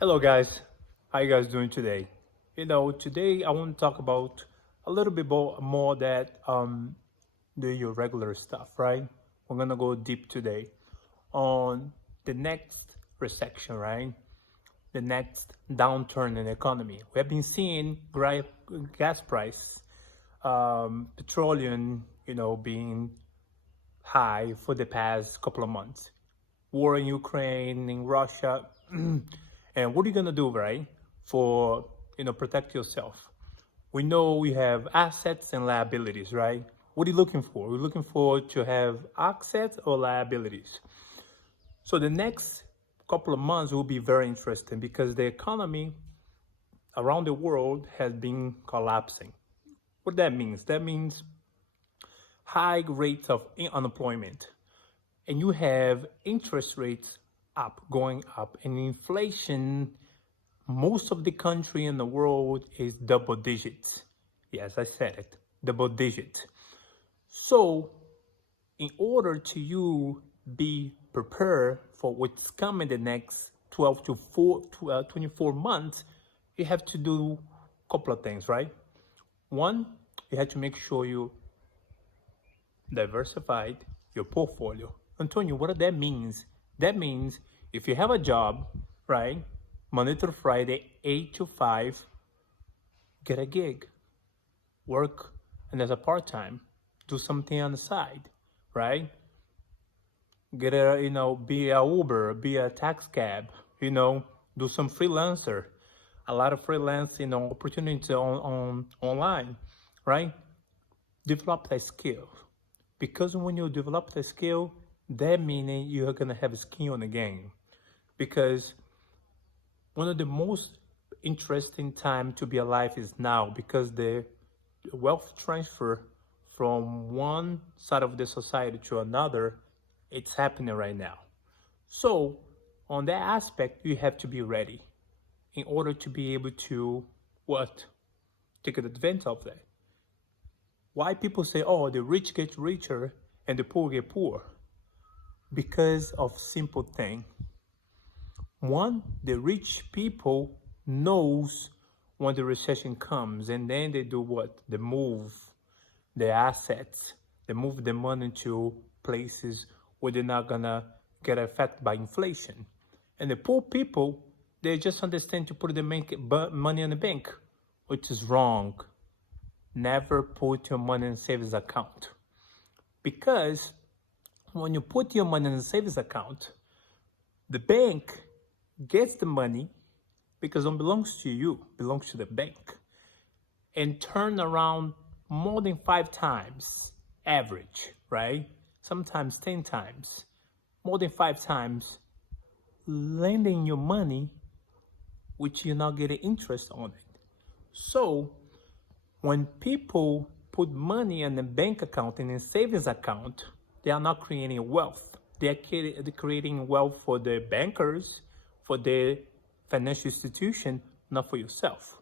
Hello guys, how you guys doing today? Today I want to talk about a little bit more that your regular stuff, right? We're gonna go deep today on the next recession, right? The next downturn in the economy. We have been seeing gas price, petroleum, being high for the past couple of months. War in Ukraine, in Russia, and what are you gonna do, right? For protect yourself. We know we have assets and liabilities, right? What are you looking for? We're looking for to have assets or liabilities. So the next couple of months will be very interesting because the economy around the world has been collapsing. What that means? That means high rates of unemployment, and you have interest rates going up, and inflation, most of the country in the world is double digits. Yes, I said it, double digits. So in order to you be prepared for what's coming the next 12 to 24 months, you have to do a couple of things, right? One, you have to make sure you diversified your portfolio. Antonio, what that means? That means if you have a job, right, Monday through Friday, 8 to 5, get a gig, work, and as a part time, do something on the side, right? Get be a Uber, be a tax cab, do some freelancer, a lot of freelance, opportunities on online, right? Develop that skill, because when you develop the skill, that means you're gonna have skin on the game. Because one of the most interesting time to be alive is now, because the wealth transfer from one side of the society to another, it's happening right now. So on that aspect, you have to be ready in order to be able to what? Take advantage of that. Why people say, oh, the rich get richer and the poor get poor? Because of simple thing. One, the rich people knows when the recession comes, and then they do what? They move their assets. They move the money to places where they're not gonna get affected by inflation. And the poor people, they just understand to put the money in the bank, which is wrong. Never put your money in savings account, because when you put your money in a savings account, the bank gets the money because it belongs to you, belongs to the bank, and turn around more than 5 times average, right? Sometimes 10 times, more than 5 times, lending your money, which you're not getting interest on it. So when people put money in a bank account and a savings account, they are not creating wealth. They are creating wealth for the bankers, for the financial institution, not for yourself.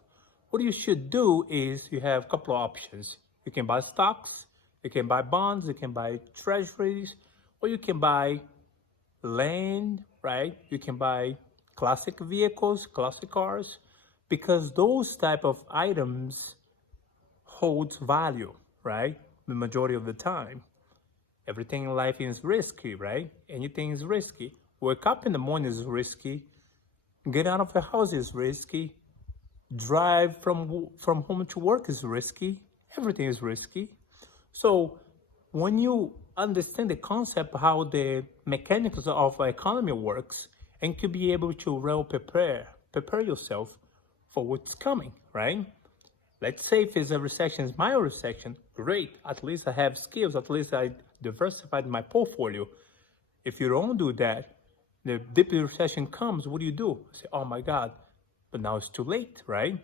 What you should do is you have a couple of options. You can buy stocks, you can buy bonds, you can buy treasuries, or you can buy land, right? You can buy classic vehicles, classic cars, because those type of items holds value, right? The majority of the time. Everything in life is risky, right? Anything is risky. Wake up in the morning is risky. Get out of the house is risky. Drive from home to work is risky. Everything is risky. So when you understand the concept, how the mechanics of the economy works, and to be able to well prepare yourself for what's coming, right? Let's say if it's a recession, it's my recession, great. At least I have skills. At least I diversified my portfolio. If you don't do that, the deep recession comes, what do? You say, oh my God, but now it's too late, right?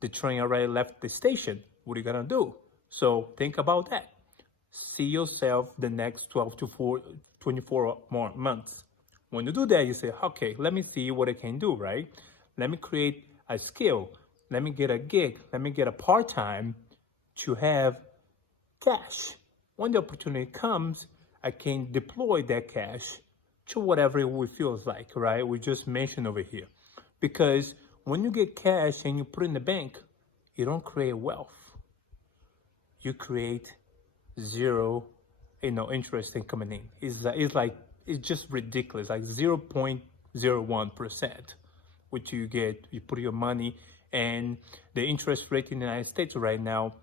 The train already left the station. What are you gonna do? So think about that. See yourself the next 12 to 24 more months. When you do that, you say, okay, let me see what I can do, right? Let me create a skill. Let me get a gig. Let me get a part-time to have cash. When the opportunity comes, I can deploy that cash to whatever it feels like, right? We just mentioned over here. Because when you get cash and you put it in the bank, you don't create wealth. You create zero, interest in coming in. It's just ridiculous, like 0.01%, which you get, you put your money, and the interest rate in the United States right now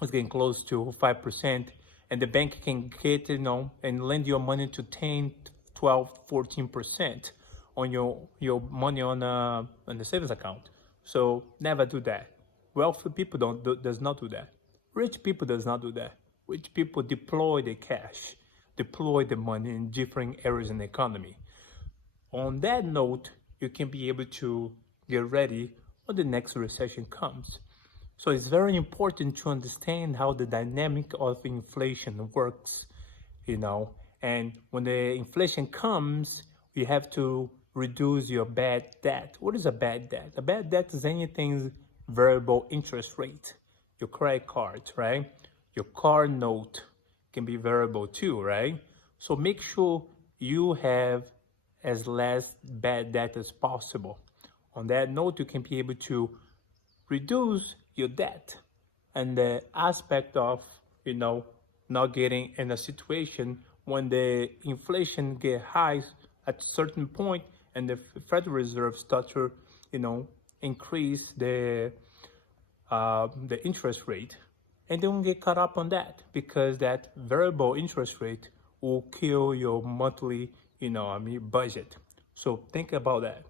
is getting close to 5%, and the bank can get, and lend your money to 10, 12, 14% on your money on the savings account. So never do that. Wealthy people does not do that. Rich people does not do that. Rich people deploy the cash, deploy the money in different areas in the economy. On that note, you can be able to get ready when the next recession comes. So it's very important to understand how the dynamic of inflation works, and when the inflation comes, you have to reduce your bad debt. What is a bad debt? A bad debt is anything variable interest rate. Your credit card, right? Your car note can be variable too, right? So make sure you have as less bad debt as possible. On that note, you can be able to reduce your debt, and the aspect of, not getting in a situation when the inflation get high at a certain point and the Federal Reserve start to, increase the interest rate, and don't get caught up on that, because that variable interest rate will kill your monthly, budget. So think about that.